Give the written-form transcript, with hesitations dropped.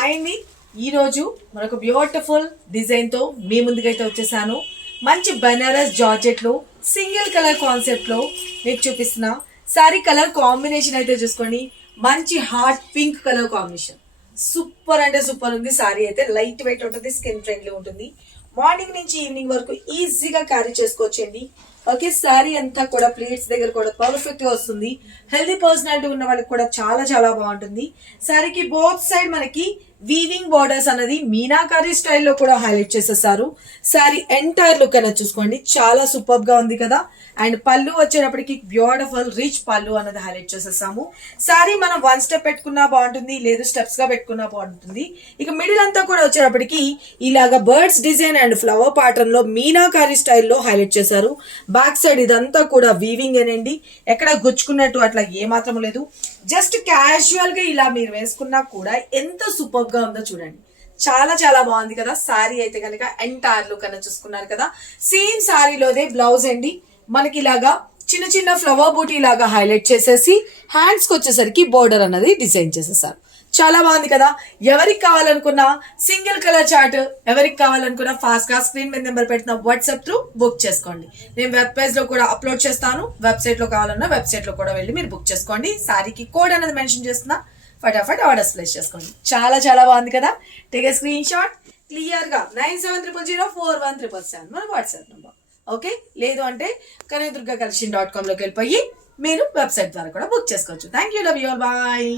Hi అండి. ఈరోజు మరొక బ్యూటిఫుల్ డిజైన్తో మీ ముందుకైతే వచ్చేసాను. మంచి బనారస్ జార్జెట్లో సింగిల్ కలర్ కాన్సెప్ట్లో మీకు చూపిస్తున్న సారీ కలర్ కాంబినేషన్ అయితే చూసుకోండి. మంచి hot pink colour combination super అంటే సూపర్ ఉంది. సారీ అయితే లైట్ వెయిట్ ఉంటుంది, స్కిన్ ఫ్రెండ్లీ ఉంటుంది. మార్నింగ్ నుంచి ఈవినింగ్ వరకు ఈజీగా క్యారీ చేసుకోవచ్చండి. ఓకే, సారీ అంతా కూడా ప్లేట్స్ దగ్గర కూడా పర్ఫెక్ట్ గా వస్తుంది. హెల్దీ పర్సనాలిటీ ఉన్న వాళ్ళకి కూడా చాలా చాలా బాగుంటుంది. సారీకి బోత్ సైడ్ మనకి వీవింగ్ బార్డర్స్ అనేది మీనాకారి స్టైల్లో కూడా హైలైట్ చేసేసారు. సారీ ఎంటైర్ లుక్ అనేది చూసుకోండి, చాలా సూపర్ గా ఉంది కదా. అండ్ పళ్ళు వచ్చేటప్పటికి బ్యూటిఫుల్ రిచ్ పళ్ళు అనేది హైలైట్ చేసేసాము. సారీ మనం వన్ స్టెప్ పెట్టుకున్నా బాగుంటుంది, లేదు స్టెప్స్ గా పెట్టుకున్నా బాగుంటుంది. ఇక మిడిల్ అంతా కూడా వచ్చేటప్పటికి ఇలాగా birds design and flower pattern లో మీనాకారి స్టైల్లో హైలైట్ చేశారు. బ్యాక్ సైడ్ ఇదంతా కూడా వీవింగ్ ఏనండి, ఎక్కడ గుచ్చుకున్నట్టు అట్లా ఏమాత్రం లేదు. జస్ట్ క్యాజువల్ గా ఇలా మీరు వేసుకున్నా కూడా ఎంత సూపర్ గా ఉందో చూడండి. చాలా చాలా బాగుంది కదా. సారీ అయితే కనుక ఎంటైర్ లుక్ అనేది చూసుకున్నారు కదా. సేమ్ సారీలోదే బ్లౌజ్ అండి, మనకి ఇలాగా చిన్న చిన్న ఫ్లవర్ బూటీ లాగా హైలైట్ చేసేసి హ్యాండ్స్ కి వచ్చేసరికి బోర్డర్ అన్నది డిజైన్ చేసేసారు. చాలా బాగుంది కదా. ఎవరికి కావాలనుకున్నా సింగిల్ కలర్ చార్ట్, ఎవరికి కావాలనుకున్నా ఫాస్ట్ గా స్క్రీన్ మీద నెంబర్ పెట్టిన వాట్సాప్ త్రూ బుక్ చేసుకోండి. నేను వెబ్ పేజ్ లో కూడా అప్లోడ్ చేస్తాను. వెబ్సైట్ లో కావాలన్నా వెబ్సైట్ లో కూడా వెళ్ళి మీరు బుక్ చేసుకోండి. సారీకి కోడ్ అనేది మెన్షన్ చేస్తున్నా, ఫటాఫట్ ఆర్డర్స్ ప్లేస్ చేసుకోండి. చాలా చాలా బాగుంది కదా. Take a screen shot clear గా 9700041777 మన వాట్సాప్ నెంబర్. ఓకే, లేదు అంటే కనకదుర్గ collection.com లోకి వెళ్ళిపోయి మీరు వెబ్సైట్ ద్వారా కూడా బుక్ చేసుకోవచ్చు. Thank you, love you all, bye.